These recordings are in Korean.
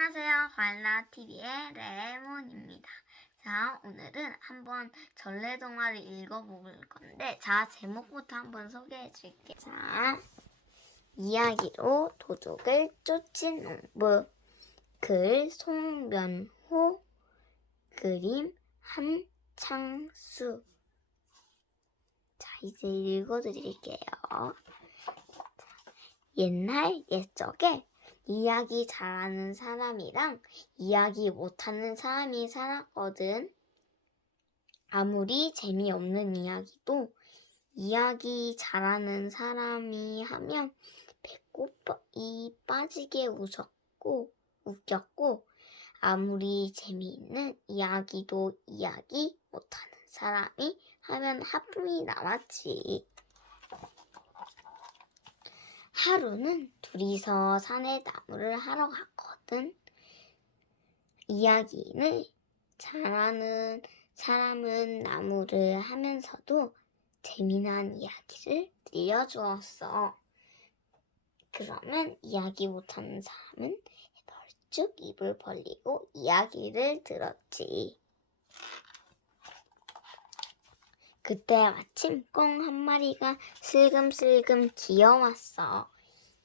안녕하세요. 발라TV의 레몬입니다. 자, 오늘은 한번 전래동화를 읽어볼 건데, 자, 제목부터 한번 소개해 줄게요. 자, 이야기로 도둑을 쫓은 농부. 글 송면호, 그림 한창수. 자, 이제 읽어드릴게요. 옛날 옛적에 이야기 잘하는 사람이랑 이야기 못하는 사람이 살았거든. 아무리 재미없는 이야기도 이야기 잘하는 사람이 하면 배꼽이 빠지게 웃었고 웃겼고 아무리 재미있는 이야기도 이야기 못하는 사람이 하면 하품이 나왔지. 하루는 둘이서 산에 나무를 하러 갔거든. 이야기는 잘하는 사람은 나무를 하면서도 재미난 이야기를 들려주었어. 그러면 이야기 못하는 사람은 널쭉 입을 벌리고 이야기를 들었지. 그때 마침 꽁 한 마리가 슬금슬금 기어왔어.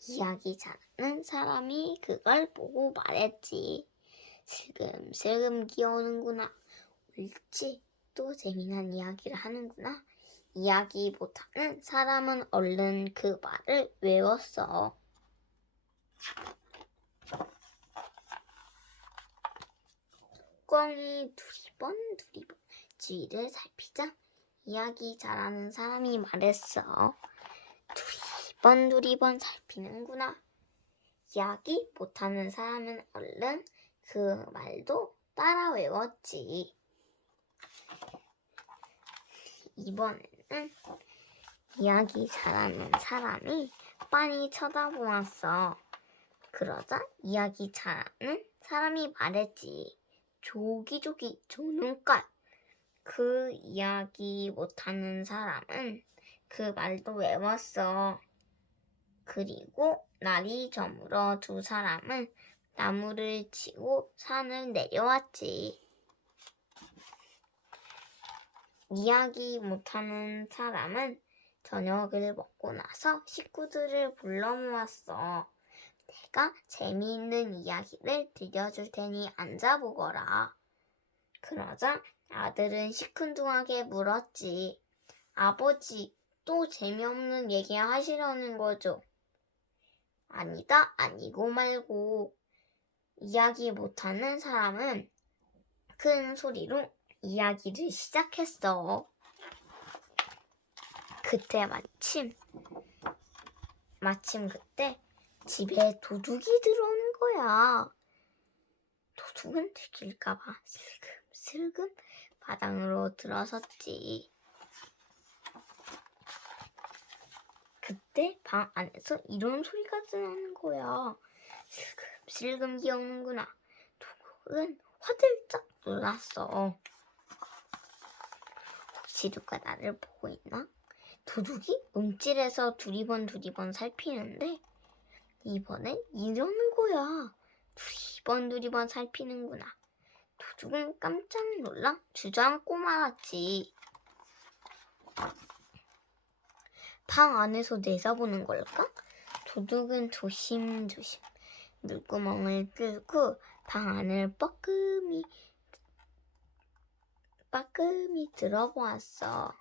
이야기 잘하는 사람이 그걸 보고 말했지. 슬금슬금 기어오는구나. 옳지. 또 재미난 이야기를 하는구나. 이야기 못하는 사람은 얼른 그 말을 외웠어. 꽁이 두리번 두리번 주위를 살피자 이야기 잘하는 사람이 말했어. 두리번 두리번 살피는구나. 이야기 못하는 사람은 얼른 그 말도 따라 외웠지. 이번에는 이야기 잘하는 사람이 빤히 쳐다보았어. 그러자 이야기 잘하는 사람이 말했지. 조기조기 조눈깔. 그 이야기 못하는 사람은 그 말도 외웠어. 그리고 날이 저물어 두 사람은 나무를 치고 산을 내려왔지. 이야기 못하는 사람은 저녁을 먹고 나서 식구들을 불러 모았어. 내가 재미있는 이야기를 들려줄 테니 앉아보거라. 그러자 아들은 시큰둥하게 물었지. 아버지, 또 재미없는 얘기 하시려는 거죠? 아니다, 아니고 말고. 이야기 못하는 사람은 큰 소리로 이야기를 시작했어. 그때 마침, 마침 그때 집에 도둑이 들어오는 거야. 도둑은 들킬까봐 슬금 슬금 바닥으로 들어섰지. 그때 방 안에서 이런 소리가 나는 거야. 슬금슬금 기어오는구나. 도둑은 화들짝 놀랐어. 혹시 누가 나를 보고 있나? 도둑이 움찔해서 두리번 두리번 살피는데 이번엔 이러는 거야. 두리번 두리번 살피는구나. 도둑은 깜짝 놀라 주저앉고 말았지. 방 안에서 내다보는 걸까? 도둑은 조심조심 물구멍을 뚫고 방 안을 뻐끔히 빠끔히 들어보았어.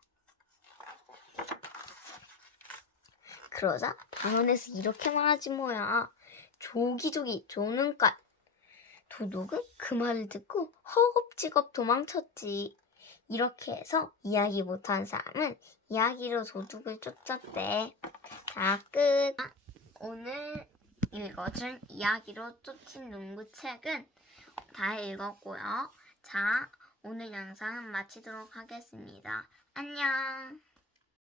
그러자 방 안에서 이렇게 말하지 뭐야. 조기조기 조는 깔. 도둑은 그 말을 듣고 허겁지겁 도망쳤지. 이렇게 해서 이야기 못한 사람은 이야기로 도둑을 쫓았대. 자, 끝. 아, 오늘 읽어준 이야기로 쫓은 농구 책은 다 읽었고요. 자, 오늘 영상은 마치도록 하겠습니다. 안녕.